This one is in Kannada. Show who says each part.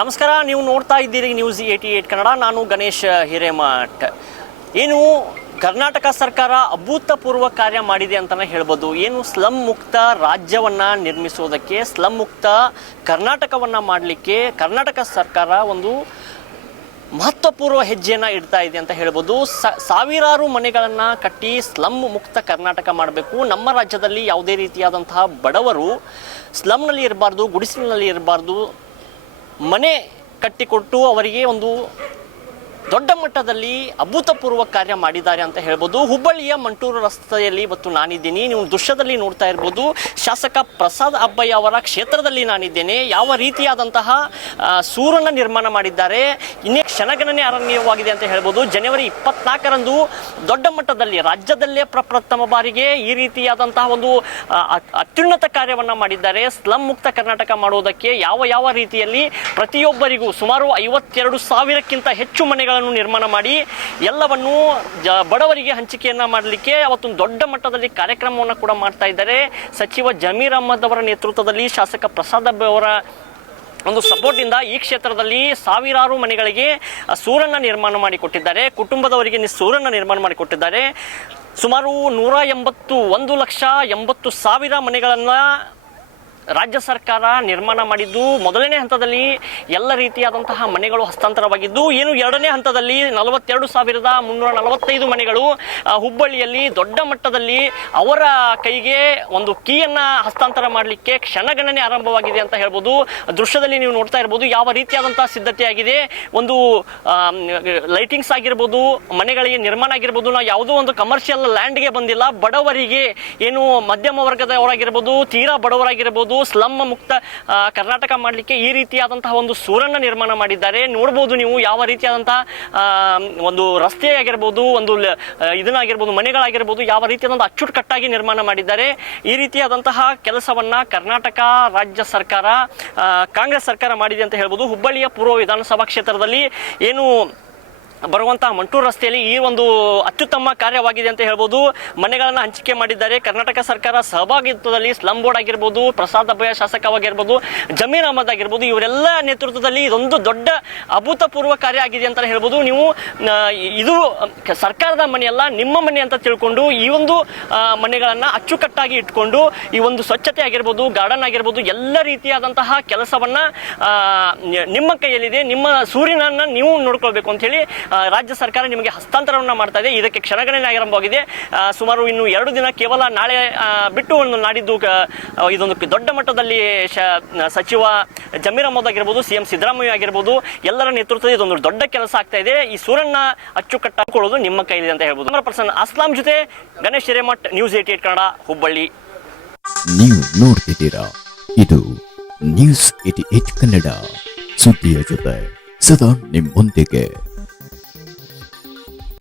Speaker 1: ನಮಸ್ಕಾರ, ನೀವು ನೋಡ್ತಾ ಇದ್ದೀರಿ ನ್ಯೂಸ್ ಏಟಿ ಏಟ್ ಕನ್ನಡ. ನಾನು ಗಣೇಶ್ ಹಿರೇಮಠ್ ಏನು, ಕರ್ನಾಟಕ ಸರ್ಕಾರ ಅಭೂತಪೂರ್ವ ಕಾರ್ಯ ಮಾಡಿದೆ ಅಂತಲೇ ಹೇಳ್ಬೋದು. ಏನು ಸ್ಲಮ್ ಮುಕ್ತ ರಾಜ್ಯವನ್ನು ನಿರ್ಮಿಸೋದಕ್ಕೆ ಸ್ಲಮ್ ಮುಕ್ತ ಕರ್ನಾಟಕವನ್ನು ಮಾಡಲಿಕ್ಕೆ ಕರ್ನಾಟಕ ಸರ್ಕಾರ ಒಂದು ಮಹತ್ವಪೂರ್ವ ಹೆಜ್ಜೆಯನ್ನು ಇಡ್ತಾ ಇದೆ ಅಂತ ಹೇಳ್ಬೋದು. ಸಾವಿರಾರು ಮನೆಗಳನ್ನು ಕಟ್ಟಿ ಸ್ಲಮ್ ಮುಕ್ತ ಕರ್ನಾಟಕ ಮಾಡಬೇಕು. ನಮ್ಮ ರಾಜ್ಯದಲ್ಲಿ ಯಾವುದೇ ರೀತಿಯಾದಂತಹ ಬಡವರು ಸ್ಲಮ್ನಲ್ಲಿ ಇರಬಾರ್ದು, ಗುಡಿಸಲಿನಲ್ಲಿ ಇರಬಾರ್ದು ಮನೆ ಕಟ್ಟಿಕೊಟ್ಟು ಅವರಿಗೆ ಒಂದು ದೊಡ್ಡ ಮಟ್ಟದಲ್ಲಿ ಅಭೂತಪೂರ್ವ ಕಾರ್ಯ ಮಾಡಿದ್ದಾರೆ ಅಂತ ಹೇಳ್ಬೋದು. ಹುಬ್ಬಳ್ಳಿಯ ಮಂಟೂರು ರಸ್ತೆಯಲ್ಲಿ ಇವತ್ತು ನಾನಿದ್ದೀನಿ. ನೀವು ದೃಶ್ಯದಲ್ಲಿ ನೋಡ್ತಾ ಇರ್ಬೋದು. ಶಾಸಕ ಪ್ರಸಾದ್ ಅಬ್ಬಯ್ಯ ಅವರ ಕ್ಷೇತ್ರದಲ್ಲಿ ನಾನಿದ್ದೇನೆ. ಯಾವ ರೀತಿಯಾದಂತಹ ಸೂರನ ಸೂರನ್ನ ನಿರ್ಮಾಣ ಮಾಡಿದ್ದಾರೆ. ಇನ್ನೇ ಕ್ಷಣಗಣನೆ ಅರಣ್ಯವಾಗಿದೆ ಅಂತ ಹೇಳ್ಬೋದು. ಜನವರಿ ಇಪ್ಪತ್ನಾಲ್ಕರಂದು ದೊಡ್ಡ ಮಟ್ಟದಲ್ಲಿ, ರಾಜ್ಯದಲ್ಲೇ ಪ್ರಪ್ರಥಮ ಬಾರಿಗೆ ಈ ರೀತಿಯಾದಂತಹ ಒಂದು ಅತ್ಯುನ್ನತ ಕಾರ್ಯವನ್ನು ಮಾಡಿದ್ದಾರೆ. ಸ್ಲಮ್ ಮುಕ್ತ ಕರ್ನಾಟಕ ಮಾಡುವುದಕ್ಕೆ ಯಾವ ಯಾವ ರೀತಿಯಲ್ಲಿ ಪ್ರತಿಯೊಬ್ಬರಿಗೂ ಸುಮಾರು ಐವತ್ತೆರಡು ಸಾವಿರಕ್ಕಿಂತ ಹೆಚ್ಚು ಮನೆಗಳನ್ನು ನಿರ್ಮಾಣ ಮಾಡಿ ಎಲ್ಲವನ್ನು ಬಡವರಿಗೆ ಹಂಚಿಕೆಯನ್ನು ಮಾಡಲಿಕ್ಕೆ ಅವತ್ತೊಂದು ದೊಡ್ಡ ಮಟ್ಟದಲ್ಲಿ ಕಾರ್ಯಕ್ರಮವನ್ನು ಕೂಡ ಮಾಡ್ತಾ ಇದ್ದಾರೆ. ಸಚಿವ ಜಮೀರ್ ಅಹಮದ್ ಅವರ ನೇತೃತ್ವದಲ್ಲಿ ಶಾಸಕ ಪ್ರಸಾದ್ ಅವರ ಒಂದು ಸಪೋರ್ಟಿಂದ ಈ ಕ್ಷೇತ್ರದಲ್ಲಿ ಸಾವಿರಾರು ಮನೆಗಳಿಗೆ ಸೂರನ್ನ ನಿರ್ಮಾಣ ಮಾಡಿಕೊಟ್ಟಿದ್ದಾರೆ. ಕುಟುಂಬದವರಿಗೆ ಸೂರನ್ನ ನಿರ್ಮಾಣ ಮಾಡಿಕೊಟ್ಟಿದ್ದಾರೆ. ಸುಮಾರು ನೂರ ಎಂಬತ್ತು, ಒಂದು ಲಕ್ಷ ಎಂಬತ್ತು ಸಾವಿರ ಮನೆಗಳನ್ನು ರಾಜ್ಯ ಸರ್ಕಾರ ನಿರ್ಮಾಣ ಮಾಡಿದ್ದು ಮೊದಲನೇ ಹಂತದಲ್ಲಿ ಎಲ್ಲ ರೀತಿಯಾದಂತಹ ಮನೆಗಳು ಹಸ್ತಾಂತರವಾಗಿದ್ದು ಏನು ಎರಡನೇ ಹಂತದಲ್ಲಿ ನಲವತ್ತೆರಡು ಸಾವಿರದ ಮುನ್ನೂರ ನಲವತ್ತೈದು ಮನೆಗಳು ಹುಬ್ಬಳ್ಳಿಯಲ್ಲಿ ದೊಡ್ಡ ಮಟ್ಟದಲ್ಲಿ ಅವರ ಕೈಗೆ ಒಂದು ಕೀಯನ್ನು ಹಸ್ತಾಂತರ ಮಾಡಲಿಕ್ಕೆ ಕ್ಷಣಗಣನೆ ಆರಂಭವಾಗಿದೆ ಅಂತ ಹೇಳ್ಬೋದು. ದೃಶ್ಯದಲ್ಲಿ ನೀವು ನೋಡ್ತಾ ಇರ್ಬೋದು ಯಾವ ರೀತಿಯಾದಂತಹ ಸಿದ್ಧತೆ ಆಗಿದೆ ಒಂದು ಲೈಟಿಂಗ್ಸ್ ಆಗಿರ್ಬೋದು, ಮನೆಗಳಿಗೆ ನಿರ್ಮಾಣ ಆಗಿರ್ಬೋದು, ನಾವು ಯಾವುದೋ ಒಂದು ಕಮರ್ಷಿಯಲ್ ಲ್ಯಾಂಡ್ಗೆ ಬಂದಿಲ್ಲ, ಬಡವರಿಗೆ ಏನು ಮಧ್ಯಮ ವರ್ಗದವರಾಗಿರ್ಬೋದು, ತೀರಾ ಬಡವರಾಗಿರ್ಬೋದು ಸ್ಲಮ್ ಮುಕ್ತ ಕರ್ನಾಟಕ ಮಾಡಲಿಕ್ಕೆ ಈ ರೀತಿಯಾದಂತಹ ಒಂದು ಸೂರನ್ನ ನಿರ್ಮಾಣ ಮಾಡಿದ್ದಾರೆ. ನೋಡ್ಬೋದು ನೀವು ಯಾವ ರೀತಿಯಾದಂತಹ ಒಂದು ರಸ್ತೆ ಆಗಿರ್ಬೋದು ಒಂದು ಇದನ್ನಾಗಿರ್ಬೋದು, ಮನೆಗಳಾಗಿರ್ಬೋದು, ಯಾವ ರೀತಿಯಾದಂತಹ ಅಚ್ಚುಕಟ್ಟಾಗಿ ನಿರ್ಮಾಣ ಮಾಡಿದ್ದಾರೆ. ಈ ರೀತಿಯಾದಂತಹ ಕೆಲಸವನ್ನ ಕರ್ನಾಟಕ ರಾಜ್ಯ ಸರ್ಕಾರ ಕಾಂಗ್ರೆಸ್ ಸರ್ಕಾರ ಮಾಡಿದೆ ಅಂತ ಹೇಳ್ಬೋದು. ಹುಬ್ಬಳ್ಳಿಯ ಪೂರ್ವ ವಿಧಾನಸಭಾ ಕ್ಷೇತ್ರದಲ್ಲಿ ಏನು ಬರುವಂತಹ ಮಂಟೂರು ರಸ್ತೆಯಲ್ಲಿ ಈ ಒಂದು ಅತ್ಯುತ್ತಮ ಕಾರ್ಯವಾಗಿದೆ ಅಂತ ಹೇಳ್ಬೋದು. ಮನೆಗಳನ್ನು ಹಂಚಿಕೆ ಮಾಡಿದ್ದಾರೆ. ಕರ್ನಾಟಕ ಸರ್ಕಾರ ಸಹಭಾಗಿತ್ವದಲ್ಲಿ ಸ್ಲಂ ಬೋರ್ಡ್ ಆಗಿರ್ಬೋದು, ಪ್ರಸಾದ್ ಅಭಯ ಶಾಸಕವಾಗಿರ್ಬೋದು ಜಮೀನ್ ಅಹಮದ್ ಆಗಿರ್ಬೋದು, ಇವರೆಲ್ಲ ನೇತೃತ್ವದಲ್ಲಿ ಇದೊಂದು ದೊಡ್ಡ ಅಭೂತಪೂರ್ವ ಕಾರ್ಯ ಆಗಿದೆ ಅಂತ ಹೇಳ್ಬೋದು. ನೀವು ಇದು ಸರ್ಕಾರದ ಮನೆಯಲ್ಲ ನಿಮ್ಮ ಮನೆ ಅಂತ ತಿಳ್ಕೊಂಡು ಈ ಒಂದು ಮನೆಗಳನ್ನು ಅಚ್ಚುಕಟ್ಟಾಗಿ ಇಟ್ಕೊಂಡು ಈ ಒಂದು ಸ್ವಚ್ಛತೆ ಆಗಿರ್ಬೋದು, ಗಾರ್ಡನ್ ಆಗಿರ್ಬೋದು, ಎಲ್ಲ ರೀತಿಯಾದಂತಹ ಕೆಲಸವನ್ನ ನಿಮ್ಮ ಕೈಯಲ್ಲಿದೆ. ನಿಮ್ಮ ಸೂರ್ಯನನ್ನ ನೀವು ನೋಡ್ಕೊಳ್ಬೇಕು ಅಂತ ಹೇಳಿ ರಾಜ್ಯ ಸರ್ಕಾರ ನಿಮಗೆ ಹಸ್ತಾಂತರವನ್ನು ಮಾಡ್ತಾ ಇದೆ. ಇದಕ್ಕೆ ಕ್ಷಣಗಣನೆ ಆರಂಭವಾಗಿದೆ. ಸುಮಾರು ಇನ್ನು ಎರಡು ದಿನ ಕೇವಲ ನಾಳೆ ಬಿಟ್ಟು ಒಂದು ನಾಡಿದ್ದು ಇದೊಂದು ದೊಡ್ಡ ಮಟ್ಟದಲ್ಲಿ ಸಚಿವ ಜಮೀರ್ ಅಹಮದ್ ಆಗಿರ್ಬೋದು ಸಿ ಎಂ ಸಿದ್ದರಾಮಯ್ಯ ಆಗಿರ್ಬೋದು, ಎಲ್ಲರ ನೇತೃತ್ವದಲ್ಲಿ ಇದೊಂದು ದೊಡ್ಡ ಕೆಲಸ ಆಗ್ತಾ ಇದೆ. ಈ ಸೂರನ್ನ ಅಚ್ಚುಕಟ್ಟಾಕೊಳ್ಳೋದು ನಿಮ್ಮ ಕೈಲಿದೆ ಅಂತ ಹೇಳ್ಬೋದು. ಕ್ಯಾಮರಾ ಪರ್ಸನ್ ಅಸ್ಲಾಂ ಜೊತೆ Ganesh Hiremath, news eighty eight Kannada, Hubballi.
Speaker 2: ನೀವು ನೋಡ್ತಿದ್ದೀರಾ? ಇದು ನ್ಯೂಸ್ ಏಟಿ ಏಟ್ ಕನ್ನಡ. ಸುದ್ದಿಯ ಜೊತೆ ಸದಾ ನಿಮ್ಮೊಂದಿಗೆ.